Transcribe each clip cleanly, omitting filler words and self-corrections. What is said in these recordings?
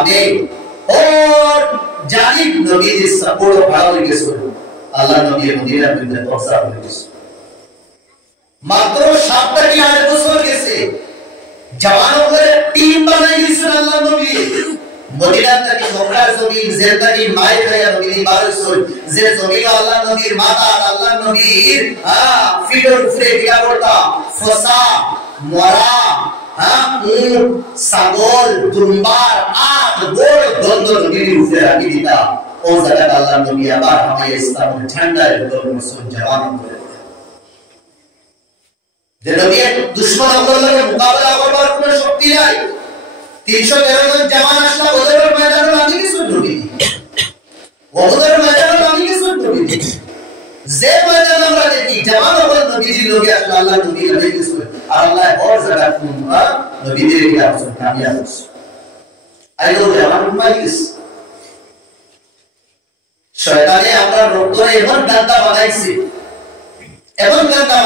সামনে और জানিব নবীর সাপোর্ট ভালো হয়ে গেছে আল্লাহ নবী মদিনার মধ্যে পৌঁছা হয়ে গেছে মাত্র 7 বছর গেছে জওয়ান করে টিম বানাই দিয়েছে আল্লাহ নবী মদিনা থেকে মক্কার জমিন জেলদারি মাই খায়া নবী বারসুল যে জমিন আল্লাহ নবীর মাতা আল্লাহ নবীর ফিডর উপরে দিয়া পড়তা ফসা মরা ছাগল দুম্বার আট বড় দ্বন্দ্ব নবীর উপরে রাখি দিতা ও জায়গা আল্লাহ নবী আবার আমাদের ইসলামের ঝান্ডার উপর মুসলিম জওয়ান করে যে নবী দুশমন আল্লাহকে মোকাবেলা করবার কোনো শক্তি নাই 313 জন জওয়ান আসলা বদরের ময়দানে নামি গেছে নবী বদরের ময়দানে নামি গেছে নবী যে ময়দান আমরা দেখি জওয়ান বল নবীজি লোক আসলা আল্লাহ নবী নামি গেছে আর আল্লাহ और जगह তোমরা নবীদের কি আপস কামিয়াব হচ্ছে আইলো জওয়ান মাইস শয়তানে আমরা রক্তরে এমন গান্দা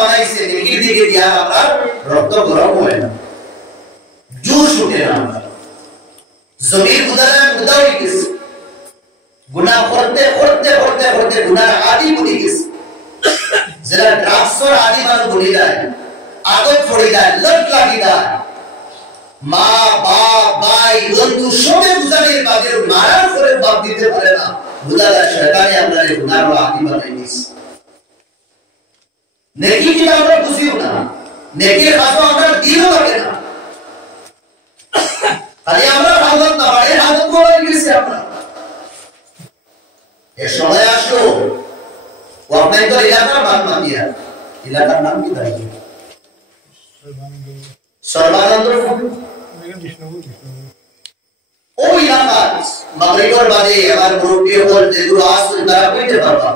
বানাইছে দেখি দিকে দিয়া আমরা রক্ত গরম হয় না জোশ উঠে না জমির উদারে গেছে গুনাহ করতে গুনাহ আদি বনি গেছে যারা ড্রাগসর আদি মানুষ বনি যায় আদত পড়ে যায় লট লাগি যায় মা বাপ ভাই বন্ধু সবে বুঝানোর বাদে মারার করে বাপ দিতে পারে না বুঝালা শয়তানে আমরা গুনাহ আদি বানাই দিয়েছে নেকি কি আমরা বুঝিও না নেকি খাসা আমরা দিও লাগে না খালি আমরা হালত না বাড়ি হালত করে গেছি আমরা এ সময় আসলো ওয়াপনাই তো এলাকার বাদ মাতিয়া এলাকার নাম কি তাই সর্বানন্দ ওই এলাকা মাগরিবের বাদে আবার মুরব্বি হল যে দু আসর তারা কইতে পারবা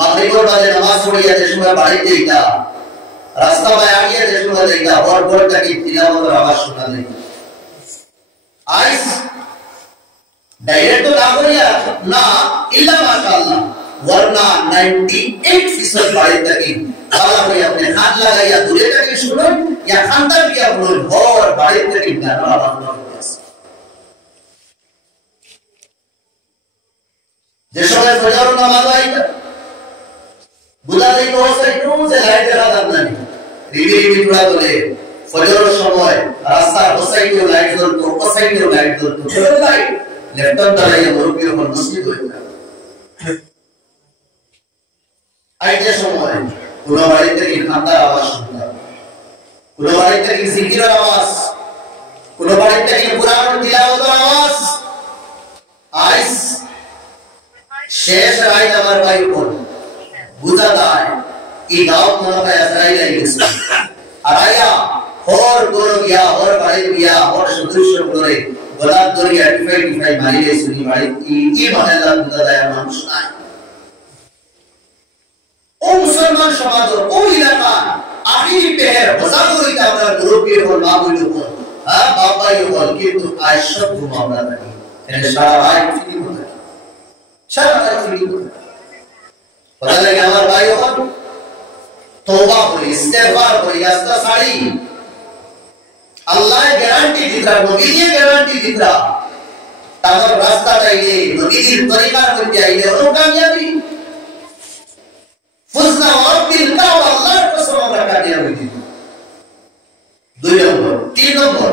মাগরিবের বাদে নামাজ পড়িয়া যে সময় বাড়িতে যাইতা রাস্তা বাইরে যে সময় যাইতা বড় কি তিলাওয়াতের আওয়াজ শোনা যায় আইস ডাইরেক্ট তো না করিয়া না ইল্লা মাশাআল্লাহ वरना 98% बाड़ी तक वाला कोई अपने हाथ लगाया दूरे तक सुनो या अंदर किया बोल और बाड़ी तक गाना वाला जैसे मैं फजर नमाज आई बुला दे को साइडों से लाइट जला देना नहीं रिवी थोड़ा तो ले फजर समय रास्ता साइड में लाइट जलतो साइड में लाइट जलतो लाइट लेफ्ट टर्न ये मुर्गी पर मस्जिद होता আইতে সময় কোন বাড়িতে কি খান্দার আওয়াজ শুনতাম কোন বাড়িতে কি জিকিরের আওয়াজ কোন বাড়িতে কি কুরআন তিলাওয়াতের আওয়াজ আইস শেষ রাত আমার ভাই কোন বুঝা যায় এই গাঁও মনে হয় আজরাইল আইছে আর আয়া হর গরো গিয়া হর বাড়ি গিয়া হর সদস্য করে গোলাপ দরিয়া টিফাই মারিয়ে শুনি বাড়ি এই মহল্লা বুঝা যায় মানুষ নাই ও মুসলমান সমাজ ও এলাকা আখিরি পেহের হজারোইটা আমরা মুরব্বি হল মা বইলো হল হ্যাঁ বাবাই হল কিন্তু আজ সব ঘুমাবনা থাকি এনে সারা রাত ফিরি হতে সারা রাত ফিরি হতে পতা লাগে আমার ভাই হল তওবা করি ইস্তেগফার করি রাস্তা ছাড়ি আল্লাহ গ্যারান্টি দিতা নবীজি গ্যারান্টি দিতা তার রাস্তা চাইলে নবীজির তরিকার মধ্যে আইলে ও কামিয়াবি ফুজনা ওয়াবিল কাওয়া আল্লাহর কসম আমরা কাটিয়া হইতি 2 নম্বর 3 নম্বর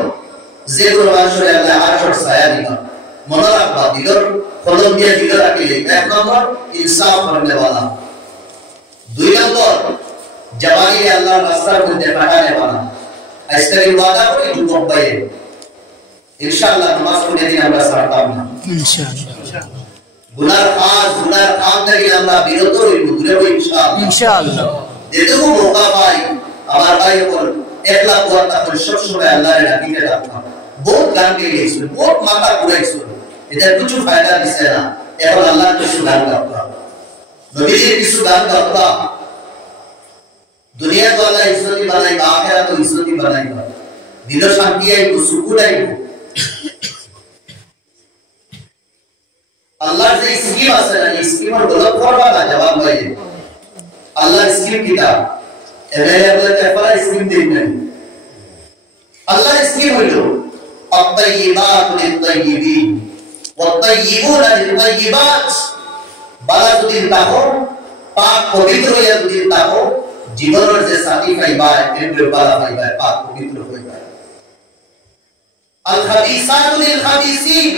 যে দরবারে আল্লাহ আরশের ছায়া দিবা মনে রাখবা দিলর কলম দিয়ে দিল রাখিলে 1 নম্বর ইনসাফ করনে वाला 2 নম্বর জবানি আল্লাহর রাস্তার মধ্যে পাঠানে वाला আজকে ওয়াদা করি যুবক ভাই ইনশাআল্লাহ নামাজ পড়ে দিন আমরা ছাড়তাম না ইনশাআল্লাহ গুনার কাজ থেকে আমরা বিরত হইব দূরে হইব ইনশাআল্লাহ যেটুকু মৌকা পাই আমার ভাই বল একলা কথা বল সব সময় আল্লাহর ডাকিতে রাখতাম বহুত গান গেয়েছিল বহুত মাথা ঘুরাইছিল এটা কিছু ফায়দা দিছে না এখন আল্লাহর কিছু গান গাওয়া নবীজির কিছু গান গাওয়া দুনিয়া তো আল্লাহ ইজ্জতি বানাইবা আখিরাত তো ইজ্জতি বানাইবা দিল শান্তি আইব সুকুন আইব আল্লাহর যে স্কিম আছে না স্কিমের গলত করবা না জবাব ভাই আল্লাহর স্কিম কিটা अवेलेबल পেপার স্কিম দেন না আল্লাহর স্কিম হলো আত-তাইয়িবাতু লিত-তাইয়িবিন তাইয়িবুনা লিত-তাইয়িবাত বালা যদি তাহো পাক পবিত্র হইয়া যদি তাহো জীবনের যে সাথী পাইবা এর বালা পাইবা পাক পবিত্র হইবা আল খাবিসাতু লিল খাবিসিন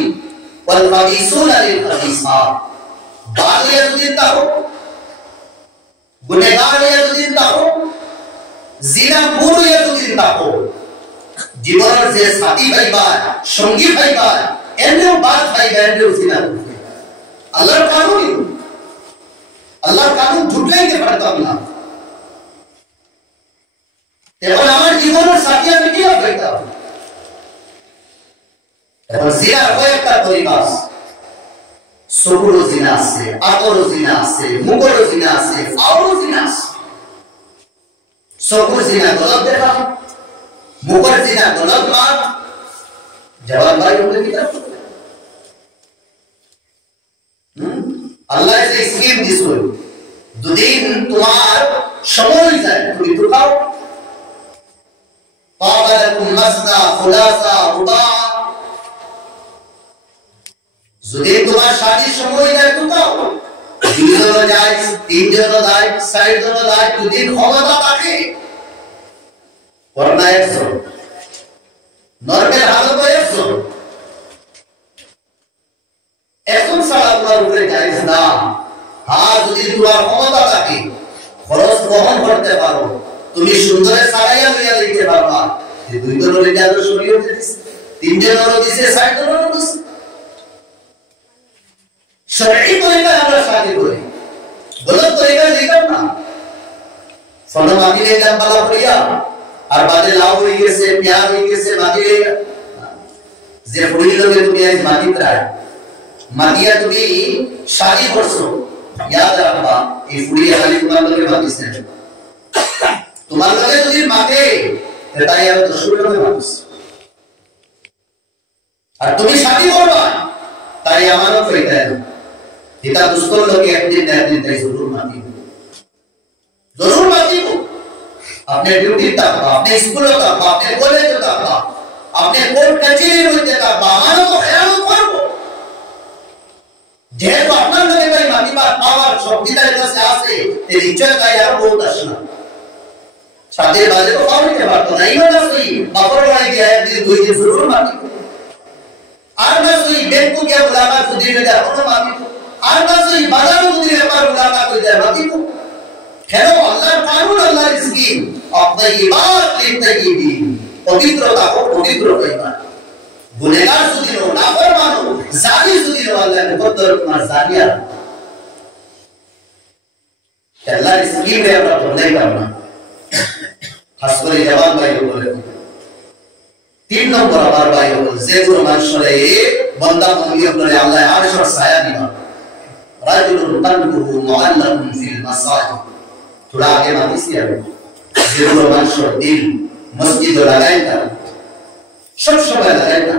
ওয়াল খাবিসুনা লিল খাবিসাত বালিয়া যদি তাহো গুনাহগার হইয়া যদি তাহো জিনা বুড় হইয়া যদি তাহো জীবনের যে সাথী পাইবা সঙ্গী পাইবা এমনিও বাদ পাইবা এমনিও জিনা আল্লাহর কানুন আল্লাহর কানুন ঢুকলাইতে পারতাম না এখন আমার জীবনের সাথী আমি কি পাইতাম এখন জিনার কয়েকটা পরিবাস চকুরও জিনা আছে আতরও জিনা আছে মুখেরও জিনা আছে ফাউরও জিনা আছে চকুর জিনা গলত দেখা মুখের জিনা গলত মাত জবাব ভাই বলে কিতাব আল্লাহ যে স্কিম দিছিল দুদিন তোমার সময় যায় তুমি ঢুকাও পাওয়ালাকুম মাসনা খুলাসা রুবা যদি তোমার শাদী সময় যায় ঢুকাও দুইজন যায় তিনজন যায় চারজন যায় দুদিন ক্ষমতা থাকে করোনা 100 নরমেল হালত 100 এখন সারা তোমার উপরে জায়েজ না আর যদি তোমার ক্ষমতা থাকে খরচ বহন করতে পারো তুমি সুন্দরে সারাইয়া লইয়া দিতে পারবা যে দুইজন লইতে আদর শরীয়ত দিছে তিনজন লইতে দিছে চারজন লইতে দিছে শরঈ তরিকা আমরা শাদী করি গলত তরিকা দিলাম না ফটো মাটিলে দাম বালা করিয়া আর বাদে লাউ হয়ে গেছে পেঁয়াজ হয়ে গেছে মাটিলে যে ফুড়ি লগে তুমি আজ মাটি প্রায় মাটিয়া তুমি শাদী করছো याद রাখবা এই ফুড়ি খালি তোমার লগে মাটিস না তোমার লগে যদি মাঠে এটাই আর দশর লগে মাটিস আর তুমি শাদী করবা তাই আমানত হইতা না এটা দুস্তর লগে একদিন না একদিন তাই জরুর মাটিব আপনি ডিউটি থাকবা আপনি স্কুলে থাকবা আপনি কলেজে থাকবা আপনি কোর্ট কাছারির মধ্যে থাকবা আমানত খেয়াল করবো যেহেতু আপনার লগে তাই মাটিবা পাওয়ার শক্তিটার কাছে আছে এই নিশ্চয় তাই আর বহুত আসে না সাথে বাজে তো খাওয়া নিতে পারতো না ইমান আসই বাপর বাড়ি দিয়ে একদিন দুই দিন জরুর মাটিব আর না সই বেকু কে বুলাকা খুদি মে যা কোনো মাটিব আর না সই বাজার খুদি একবার বুলাকা কই যায় মাটিব কেন আল্লাহর কানুন আল্লাহর স্কিম আত-তাইয়িবাত লিত-তাইয়িবিন পবিত্রতা ও পবিত্র হইবা গুনাহগার যদি নো নাফরমান জালিম যদি নো আল্লাহ মুকদ্দর তোমার জালিয়া আল্লাহর স্কিম এ আমরা বলতে পারব না খাস করে জবান ভাই বলে 3 নম্বর আমার ভাই বলে যে কোন মানুষরে বান্দা বন্দি করে আল্লাহ আরশের ছায়া দিবা রাজুলুন তানবুহু মুআল্লাকুন ফিল মাসাজিদ थोड़ा आगे मानिस किया যে কোন মানুষের দিল মসজিদে লাগায় না সব সময় লাগায় না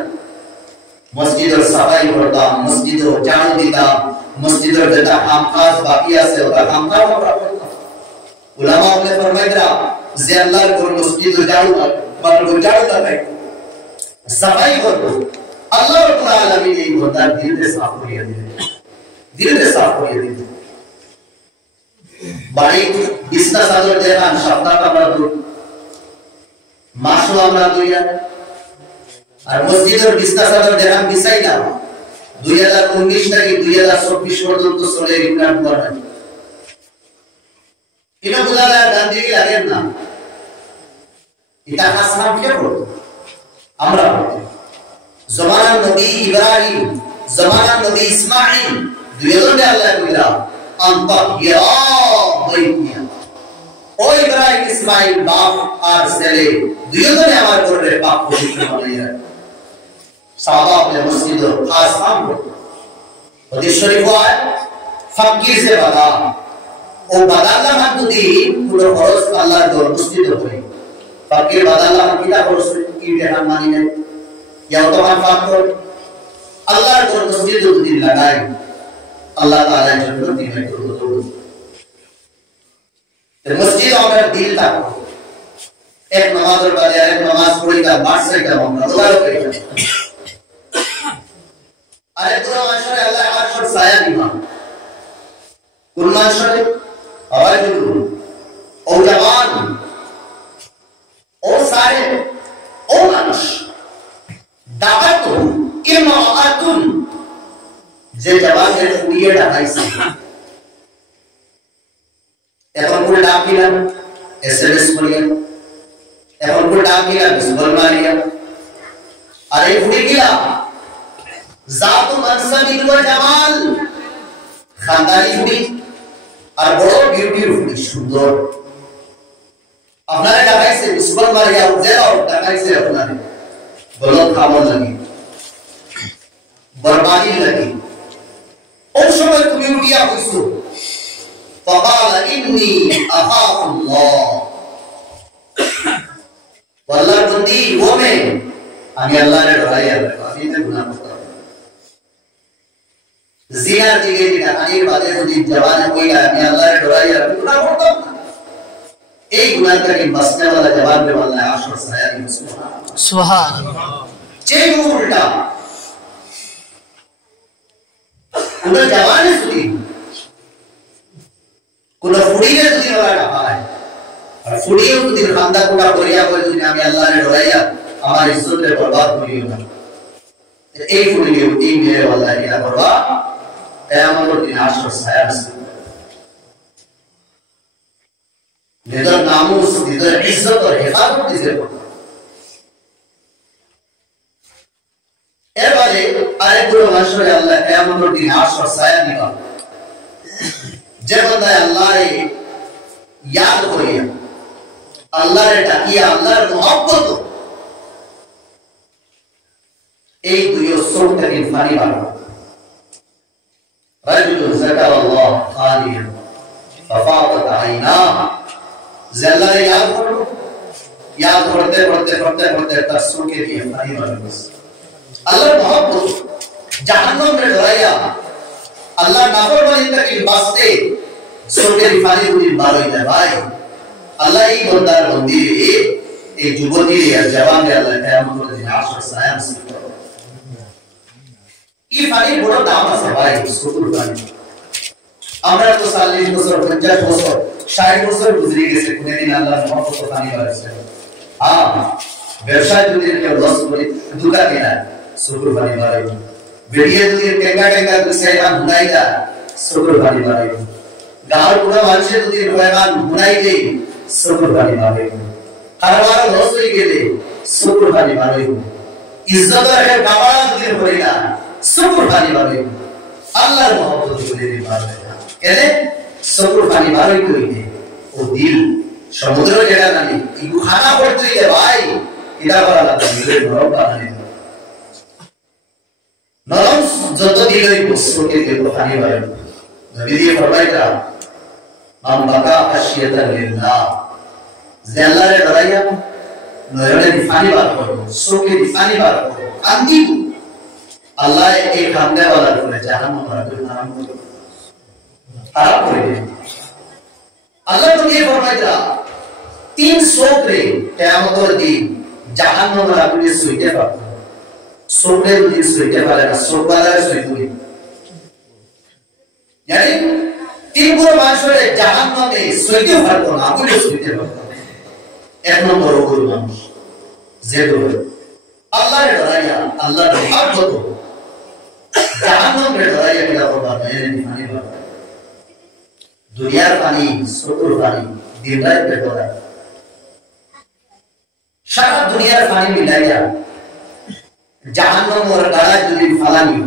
মসজিদের সাফাই করতাম মসজিদে ঝাড়ু দিতাম মসজিদের যেটা কামকাজ বাকি আছে ওটা কামকাজ আমরা করতাম উলামা বলে ফরমাইরা যে আল্লাহর কোন মসজিদে ঝাড়ু বানাবো ঝাড়ু লাগাই সাফাই করব আল্লাহ রাব্বুল আলামিন এই বান্দার দিলকে সাফ করিয়ে দিবেন দিলকে সাফ করিয়ে দিবেন বাড়ি বিছনা চাদর দেখান সপ্তাহ আমরা দুই মাসও আমরা দুইয়া আর মসজিদের বিছনা চাদর দেখান বিছাই না 2019 থেকে 2024 পর্যন্ত চলে রিটার্ন করা এটা বুঝালা গান্ধী লাগে না এটা হাসান কে বলতো আমরা জামানা নবী ইব্রাহিম জামানা নবী ইসমাঈল দুইজনে আল্লাহ কইলা আনতাহিয়া বাইতিয়া ও ইব্রাহিম ইসমাঈল বাপ আর ছেলে দুইজনে আমার করে পাপ পবিত্র বানাইয়া সাহাবা अपने मस्जिद और खास काम करते हदीस शरीफ है फकीर से बता ओ बदाला मत दी पूरा खरच আল্লাহর দর মসজিদ করে फकीर बदाला কিটা খরচ কি টাকা মানি নাই ইয়া তো মান ফাকর আল্লাহর দর মসজিদ যদি লাগাই আল্লাহ তাআলা জন্য দিবে করব এই মসজিদ আমার দিল থাকো এক নামাজের বাদে আরেক নামাজ পড়িটা মাসেটা আমরা দোয়া করি আরে পুরো মাসরে আল্লাহ আরশের ছায়া দিবা কোন মাসরে আওয়াজ করুন ও জওয়ান ও সাহেব ও মানুষ দাওয়াতু ইমাআতুন যে জওয়ানের ফুরিয়ে ডাকাইছে এখন কোন ডাক দিলাম এসএমএস করিয়া এখন কোন ডাক দিলাম বিসবল মারিয়া আরে ফুরি গিলা জাতু মানসাবিল ওয়া জামাল খানদানি ফুরি আর বড় বিউটিফুল সুন্দর আপনারা ডাকাইছে বিসবল মারিয়া জেরাও ডাকাইছে আপনারা বলো খামন লাগি বরবাদি লাগি ওই সময় তুমি উঠিয়া হইছো فقال إني أخاف الله والله بندی وہ میں আমি আল্লাহর ডরাই আর আমি তো গুনাহ করতাম জিনার দিকে যেটা আনির বাদে যদি জওয়ানে কইলা আমি আল্লাহর ডরাই আর গুনাহ করতাম এই গুনাহ থেকে বাঁচনে वाला জওয়ান রে আল্লাহ আশর ছায়া দিন সুবহানাল্লাহ যে উল্টা কোন জওয়ানে যদি কোন ফুড়িয়ে যদি ওরা হয় আর ফুড়িয়ে যদি খান্দা কোটা করিয়া বলে যদি আমি আল্লাহর ডরাইয়া আমার ইজ্জতে বরবাদ করিও না এই ফুড়িয়ে এই মেরে আল্লাহ ইয়া করবা কিয়ামতের দিন আশর ছায়া নসিব নিজের নামুস নিজের ইজ্জত আর হেফাজত দিতে হবে এবারে আরেকগুলো মাসরে আল্লাহ কিয়ামতের দিন আশর ছায়া দিবা যে বান্দা আল্লাহরে ইয়াদ করিয়া আল্লাহরে ডাকিয়া আল্লাহর মহব্বত এই দুই সৌটাকে ফানি বানাবো রাজুল যাকারাল্লাহ খালিয়ান ফাফাদাত আইনাহ যে আল্লাহরে ইয়াদ করো ইয়াদ করতে করতে করতে করতে তার চোখে দিয়ে ফানি বানাবো আল্লাহর মহব্বত জাহান্নামের ডরাইয়া আল্লাহ নাফরমানি থেকে বাঁচতে চোখের পানি গুলি বার হয়ে যায় ভাই আল্লাহ এই বন্দার মন্দিরে এই যুবতী আর জওয়ানকে আল্লাহ কিয়ামতের দিন আশর ছায়া নসিব করবে এই পানির বড় দাম আছে ভাই শুকুর পানি আমরা তো 40 বছর 50 বছর 60 বছর গুজরে গেছে কোনদিন আল্লাহর মহব্বত পানি বাড়ছে হ্যাঁ ব্যবসায় যদি কেউ লস করে দুকা কেনা শুকুর পানি বাড়ে বেরিয়ে যদি টেঙ্গা টেঙ্গা দুসাইরা হুনাইলা শুকুর পানি বাড়ে গাঁর পুরো মানুষের যদি রয়মান হুনাই দেই শুকুর পানি বাড়ে কারবার লস হয়ে গেলে শুকুর পানি বাড়ে ইজ্জতের কামাল যদি হইলা শুকুর পানি বাড়ে আল্লাহর মহব্বত করে দিই বাড়ে কেন শুকুর পানি বাড়ে কইতে ও দিল সমুদ্র যেটা নামি ইগু খানা পড়তে দিলে ভাই এটা করা লাগবে দিলের নরম বানানি নরম যত দিলই বস্তুকে দেখো পানি বাড়ে নবী দিয়ে ফরমাইতা মান বাকা খাশিয়াতান লিল্লাহ যে আল্লাহর ডরাইয়া নয়নে পানি বার করো চোখে পানি বার করো কান্দি আল্লাহ এই কান্দে वाला করে জাহান্নাম রাখবে নাম করে খারাপ করে আল্লাহ তো দিয়ে ফরমাইতা তিন চোখে কিয়ামতের দিন জাহান্নাম রাখবে সুইতে পাবে চোখে যদি সুইতে পারে না চোখ বালায় সুইতে यानी तीन गुण मानसरे जहान्नाम में सुइते पारबो ना आगुले सुइते पारबो एक नंबर गुण मानुष जेदो আল্লাহর ডরাইয়া আল্লাহর মহব্বত জাহান্নামের ডরাইয়া কিলা করবা নয়নে পানি বাবা দুনিয়ার পানি চোখের পানি দিন রাত বেদরা সারা দুনিয়ার পানি মিলাইয়া জাহান্নামের গাড়া যদি ফালানি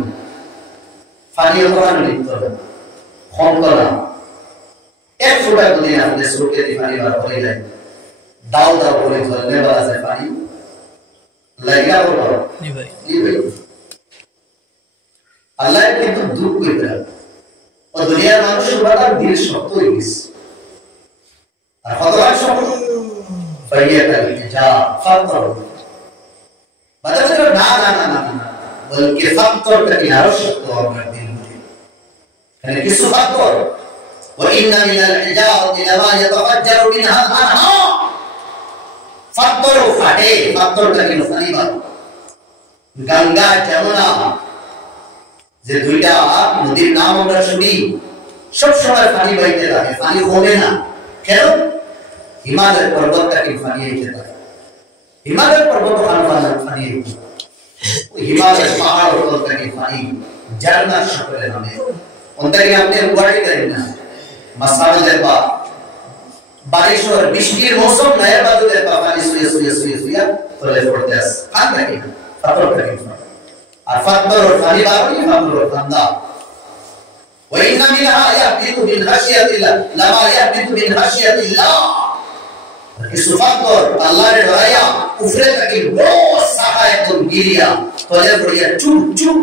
পানি ওখানে লিখতে হবে কম করা এক ফোঁটা যদি আপনি চোখে পানি বার করে যায় দাও দাও করে ঝরনে वाला যায় পানি লাগা বলো নি ভাই আল্লাহ কিন্তু দুঃখ কইরা ও দুনিয়ার মানুষের বাবা দিল শক্ত হয়ে গেছে আর কতবার শক্ত ফাইয়াতা যা ফাতর মানে না না না না বলকে ফাতরটা কি আরো শক্ত হবে দিল يعني কিছু ফাতর وان من الحجاره لما يتفجر منها الانهار ফাতর ফাটে ফাতরটা কি ফানি বা গঙ্গা যমুনা যে দুইটা নদীর নাম আমরা শুনি সব সময় পানি বাইতে থাকে, পানি কমে না। কেন? হিমালয় পর্বতটাকে ফানিয়ে দিতে পারে। হিমালয় পর্বত ফানিয়ে দিতে পারে, হিমালয় পাহাড় পর্বতটাকে ফানি ঝর্ণা সকলে নামে ওনটাকে আপনি গুয়াড়ি করেন না। মাসাল দেবা बारिश और বৃষ্টির মৌসুম নয়া বাদু দেবা পানি সুয়ে সুয়ে সুয়ে সুয়ে তোলে পড়তে আস কান থাকে পাথর থাকে আর ফাতর और পানি বাড়ি ফাতর और ঠান্ডা وإن منها يهبط من خشية الله لما يهبط من خشية الله ইসফাতর আল্লাহর দয়া উফরে থেকে বড় সাহায়তন গিরিয়া তোলে পড়িয়া চুপ চুপ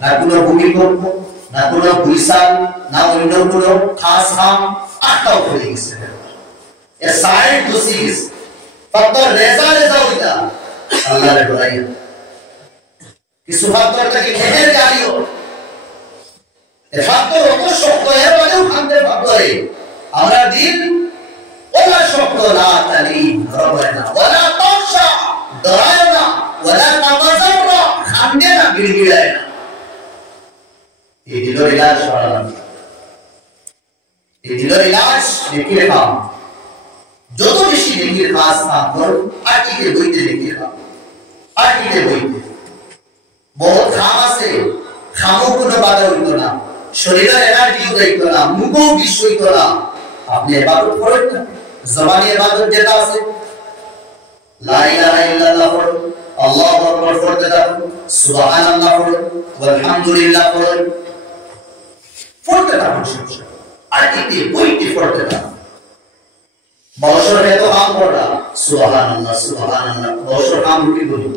না কোনো ভূমিকম্প না কোনো ভূমিসাল না অন্য কোনো খাস হাম আটকাও হয়ে গেছে। এ সাইড দুসিস ফাতর রেজা রেজা হইতা আল্লাহর দয়া ইসফাতর থেকে খেয়ে যাইও ফাতর অত শক্ত এর মানে খান্দে ভাবরে আমরা দিন ওলা শক্ত না তালি রবনা ওলা তশা দরায়না ওলা তামাজাররা খান্দে না গিড়গিড়ায় না। এই দিলের ইলাজ সরালাম, এই দিলের ইলাজ নেকির কাম। যত বেশি নেকির কাজ কাম করো আটিকে বইতে নেকির কাম, আটিকে বইতে বহুত খাম আছে, খামও কোনো বাধা হইতো না, শরীরের এনার্জি হইতো না, মুখও বিষ হইতো না। আপনি ইবাদত করেন না, জবানি ইবাদত যেটা আছে লা ইলাহা ইল্লাল্লাহ পড়ো, আল্লাহু আকবার পড়তে থাকুন, সুবহানাল্লাহ পড়ো, আলহামদুলিল্লাহ পড়ো, পড়তে থাকুন আর এতে বইতে পড়তে থাকুন। বছর এত কাম করা সুবহানাল্লাহ সুবহানাল্লাহ বছর কাম রুটি বলি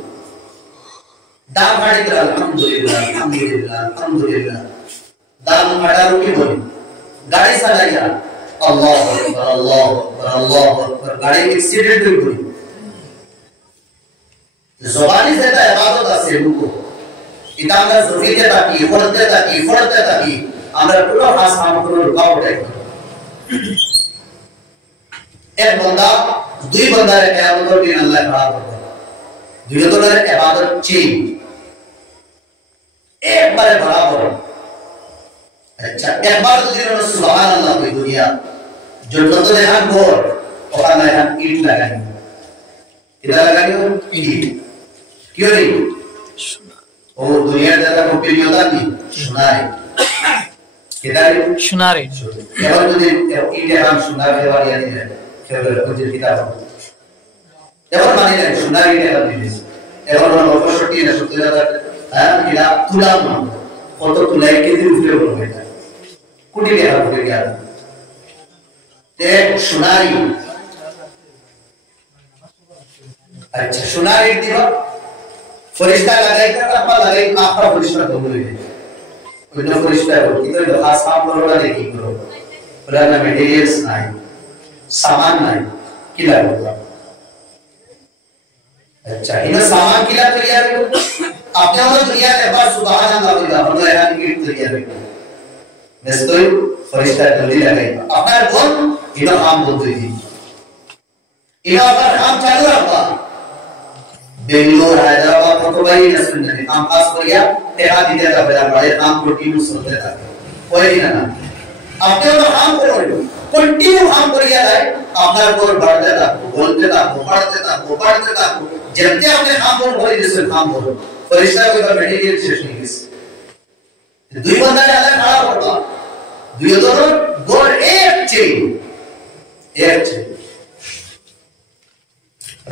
দাম ভাড়ি করে আলহামদুলিল্লাহ আলহামদুলিল্লাহ আলহামদুলিল্লাহ দাম ভাড়া রুটি বলি গাড়ি চালাইয়া আল্লাহু আকবার আল্লাহু আকবার আল্লাহু আকবার গাড়ি অ্যাক্সিডেন্ট হই বলি জবানি যেটা ইবাদত আছে রুকু এটা আমরা জফিতে থাকি পড়তে থাকি আমরা পুরো খাস কাম করে রুকাওট হয়। এক বান্দা দুই বান্দার ইবাদত দিন আল্লাহ খড়া করবে, দুই জনের ইবাদত চেয়ে একবারে বরাবর। আচ্ছা একবার যদি সুবহানাল্লাহ কই দুনিয়া জন্নত দেখান ঘর ওখানে এখন ইট লাগাই, এটা লাগাই ইট কি হই ও দুনিয়ার দাদা কপিয়তা নি শোনায় কিদারে শোনারে এবার যদি ইট এখন শোনারে বাড়িয়া দিলে কেবল ওই কিতাব এবার মানে না শোনারে এটা দিলে এবার 69 না 70000 হ্যাঁ এটা তুলাম কত তুলাই কেজি উঠে বলবে এটা কোটি টাকা উঠে গেল তে সোনারি। আচ্ছা সোনারি দিবা ফরিস্তা লাগাই তা আপা লাগাই আপা ফরিস্তা দৌড়ে ওই না ফরিস্তা কি তো খাস কাম করো না দেখি করো বলা না মেটেরিয়ালস নাই সামান নাই কি লাগবে। अच्छा इन सामान किला तैयार हो आपने और दुनिया के पास सुभान अल्लाह बोला हम यहाँ की तैयार हो नेस्तोई फरिश्ता जल्दी लगाई अपना बोल इनो काम बोलते जी इनो अगर काम चालू रखा बेंगलोर हैदराबाद को भाई नसन ने काम पास किया तेरा दिया था बड़ा बड़े काम कंटिन्यू चलते था कोई ना आपने और काम करो कंटिन्यू काम करिया है अपना को बढ़ते था बोलते था बढ़ते था जबते आपने काम बोल भरी जैसे काम बोलो फरिश्ता को का मेडिकल सेशन किस दुई बंदा ने अलग खड़ा होगा दुई दोनों गोल एक चेन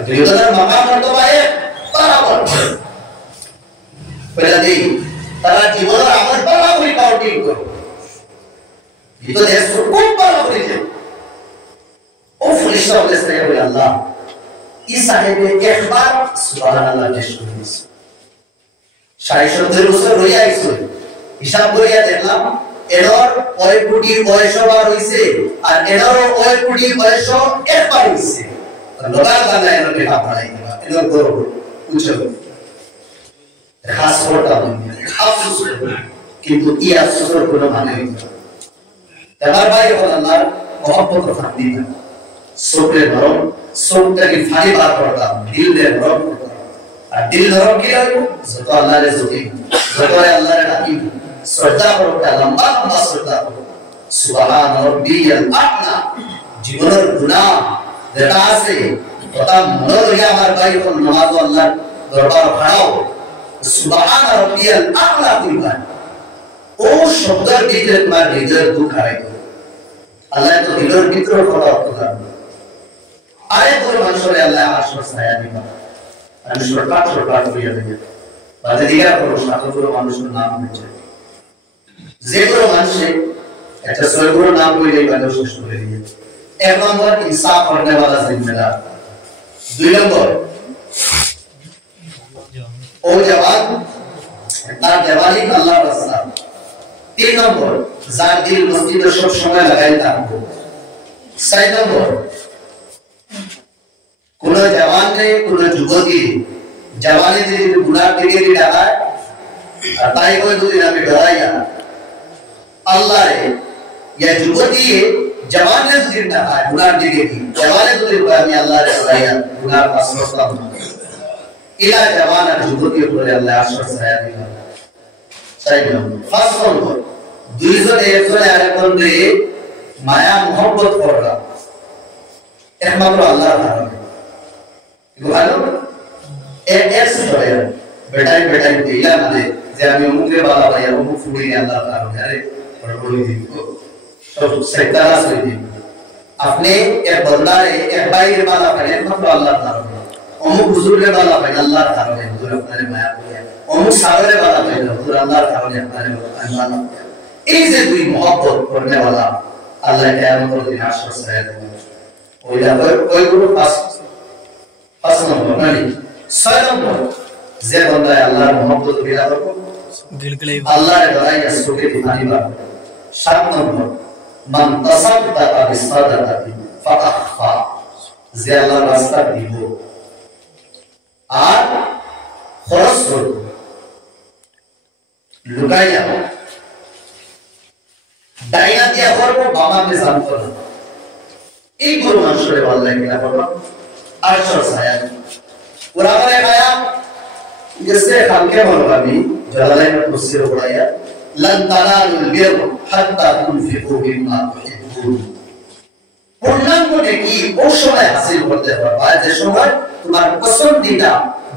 दुई दोनों मकाम मर्तबा एक बराबर पहला दे तारा जीवन और आमर बराबरी काउंटिंग करो ये तो देश को खूब बराबरी है ओ फरिश्ता बोले से बोले अल्लाह इस साहेब एक बार सुबहानाल्लाह नेशनलिस 60 বছর হইয়া আইছে হিসাব করিয়া দেখলাম এরর ওই কোটি বয়স বার হইছে আর এরর ওই কোটি বয়স একবার হইছে লগা গানা এর লেখা পড়াই দিবা এর গরব উচ্চ খাস ওটা আফসোস কিন্তু ই আফসোসের কোনো মানে নেই। তার ভাই আল্লাহর মহব্বত ফাঁকি না सोपे नरम सोपটাকে ফাড়ি বার করতাম দিল রে নরম করতাম আর দিল নরম কি হয় যত আল্লাহর জুতি যত আল্লাহর ডাকি শ্রদ্ধা করো, লম্বা লম্বা শ্রদ্ধা করো। সুবহান রাব্বিয়াল আ'লা। জীবনের গুনাহ যেটা আছে ওটা মনে রেখে আমার ভাই কোন নামাজ আল্লাহর দরবার খাড়াও, সুবহান রাব্বিয়াল আ'লা কইবা। ও শব্দের ভিতরে তোমার হৃদয়ের দুঃখ হারাই দেবে। আল্লাহ তো হৃদয়ের ভিতরে কথা অর্থ জানবে। আরে বড় মানুষরে আল্লাহ আরশের ছায়া দিবা। আমি শর্টকাট করিয়া দেব। বাদে দিগা করো সাতগুলো মানুষের নাম হচ্ছে। যেগুলো মানুষে একটা সরগুলো নাম কইলেই বাদে শেষ করে দিয়ে। এক নম্বর ইনসাফ করনে वाला जिम्मेदार। দুই নম্বর ও জওয়ান তার জওয়ানি আল্লাহর রাস্তা। তিন নম্বর যার দিল মসজিদে সব সময় লাগাই থাকবো। ছয় নম্বর কোন জওয়ানে কোন যুবতী জওয়ানে যদি গুনাহ থেকে ডাকায় আর তাই কই দুদিন আমি ডরাইয়া আল্লাহ রে ইয়া যুবতী জওয়ানে যদি ডাকায় গুনাহ থেকে কি জওয়ানে যদি আমি আল্লাহ রে ডরাইয়া গুনাহ পাস করতাম ইলা জওয়ান আর যুবতী বলে আল্লাহ আশর ছায়া দিবেন। ছয় নম্বর ফার্স্ট নম্বর দুইজনে একজনে আরেকজনকে মায়া মোহব্বত করা একমাত্র আল্লাহর কারণে। ভালো এর সরে বেটাই দিলা মানে যে আমি অমুকে বাবা ভাই অমুক ফুড়ি আল্লাহর কারণে আরে বড় দিন সব শয়তান আছে দিন আপনি এক বন্দারে এক ভাইয়ের বাবা ভাই একমাত্র আল্লাহর কারণে। অমুক হুজুরের বাবা ভাই আল্লাহর কারণে হুজুর আপনারে মায়া করে, অমুক সাগরের বাবা ভাই হুজুর আল্লাহর কারণে আপনারে মায়া। এই যে দুই মোহব্বত করনে वाला আল্লাহ কিয়ামতের দিন আশর ছায়া দেবেন। ওইগুলো পাঁচ নম্বর মানে ছয় নম্বর যে বান্দায় আল্লাহর মোহব্বত বিলা করবে আল্লাহর দয়ায় সুখে দিবা। সাত নম্বর মান তাসাদ্দাকা বিসাদাকাতি ফাতাখফা যে আল্লাহর রাস্তা দিব আর খরচ করবে লুকাইয়া ডাইনা দিয়া করবো বাবাকে জানতো না। এই গরু মানুষের আল্লাহ কিনা করবো আরশের ছায়া। কোরআনে আয়া जिससे हल्के मनोगामी जलालाइन में तफसीर पढ़ाया लन तनालुल बिर हत्ता तुनफिकू मिम्मा तुहिब्बून। পূর্ণাঙ্গ নেকি ওই সময় হাসিল করতে পারবা যে সময় তোমার পছন্দিদা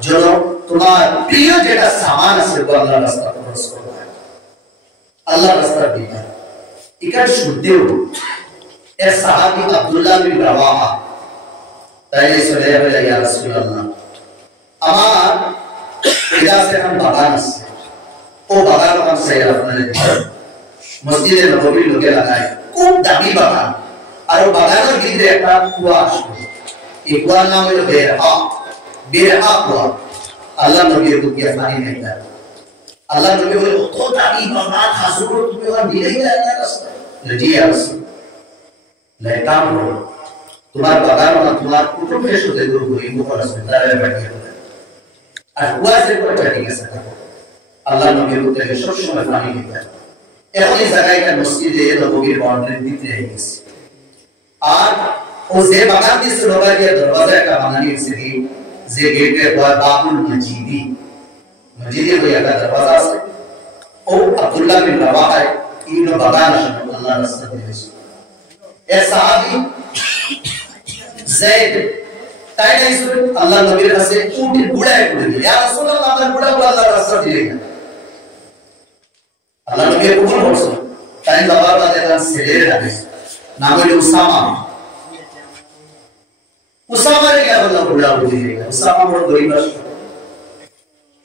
যেন তোমার প্রিয় যেটা সামান আছে তো আল্লাহর রাস্তায় খরচ করবে, আল্লাহর রাস্তায় দিবা। এটার শুদ্ধেও এর সাহাবী আব্দুল্লাহ বিন রাওয়াহা তাইলে চলে যাবে ইয়া রাসূলুল্লাহ আমার ইলাসে हम বাগান আছে ও বাগান আমার সেই আপনাদের মসজিদে নববী লোকে লাগায় খুব দামি বাগান আর ও বাগানের ভিতরে একটা কুয়া আছে। এই কুয়ার নাম হলো বেরহা কুয়া। আল্লাহ নবী এর কুয়া পানি নেই না। আল্লাহ নবী বলে কত দামি বাগান হাজুর তুমি আর মিলেই না রাস্তা জি আছে লেকাম তোমার বাগান না তোমার কুটুম্বের সাথে গুরু হিন্দু পড়াশোনা তারে বাকি আর ওয়াজের কথা ঠিক আছে আল্লাহ নবীর উদ্দেশ্যে সব সময় পানি দিতেন। এখন এই জায়গাটা মসজিদে নববীর বাউন্ডারি দিতে গেছে আর ও যে বাগান দিছে নববীর দরওয়াজা একটা বানানি হয়েছে যে গেটে বাবুল মসজিদি মসজিদে ওই একটা দরওয়াজা আছে ও আব্দুল্লাহ বিন রাওয়াহা ইনো বাগান আল্লাহ রাস্তায় দিয়েছে। এ সাহাবী যায়েদ তাই না আল্লাহ নবীর কাছে উটের বুড়ায় বলে দিলেন ইয়া রাসূলুল্লাহ আমার বুড়া আল্লাহর রাস্তায় দিলেন। আল্লাহ নবী কবুল করছেন তাই বাবা তাদের ছেলের হাদিস নাম হলো উসামা। উসামা রে আল্লাহ বুড়া বলে দিলেন। উসামা বড় গরিব ছিল।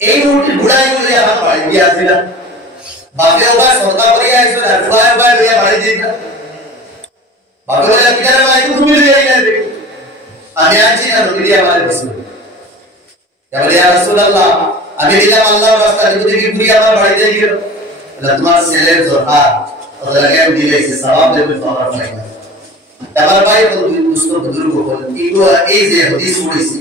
এই উটের বুড়ায় বলে আমার বাড়ি গিয়ে আসিল বাপে ওবা সরদা করে আইছো আর ফুয়ায় বাই লইয়া বাড়ি দিতা বাপে বলে কিনারে ভাই তুমি লইয়া গেলে আমি আছি না নবী আমার বিসু বলে ইয়া রাসূলুল্লাহ আমি দিলাম আল্লাহর রাস্তায় যদি কি ঘুরি আমার বাড়িতে গিয়ে তোমার ছেলের জোহার ওদের আগে আমি দিয়েছি সওয়াব দেবে পাওয়ার নাই আমার ভাই দুস্থ বুজুর্গ বলেন এই যে হাদিস পড়েছি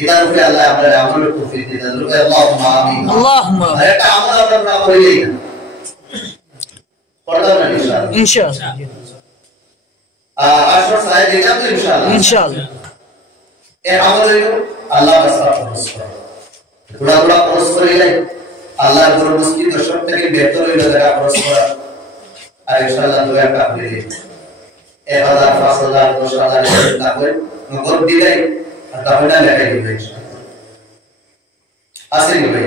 এটার উপরে আল্লাহ আমাদের আমলের তৌফিক দিন আল্লাহুম্মা আমিন আল্লাহুম্মা এটা আমল আমরা করিই না পড়লাম না ইনশাআল্লাহ আশর সাহেব দিলাম তো ইনশাআল্লাহ এর আমল হইল আল্লাহ রাস্তা খরচ করা পুরা খরচ করিলে আল্লাহর ঘর মসজিদ সব থেকে বেহতর হইল যারা খরচ করা আর ইনশাআল্লাহ দোয়া একটা হইলে 1000 5000 10000 না হয় নগদ দিলে আর তাহলে লেখাই দিবে ইনশাআল্লাহ আসেন ভাই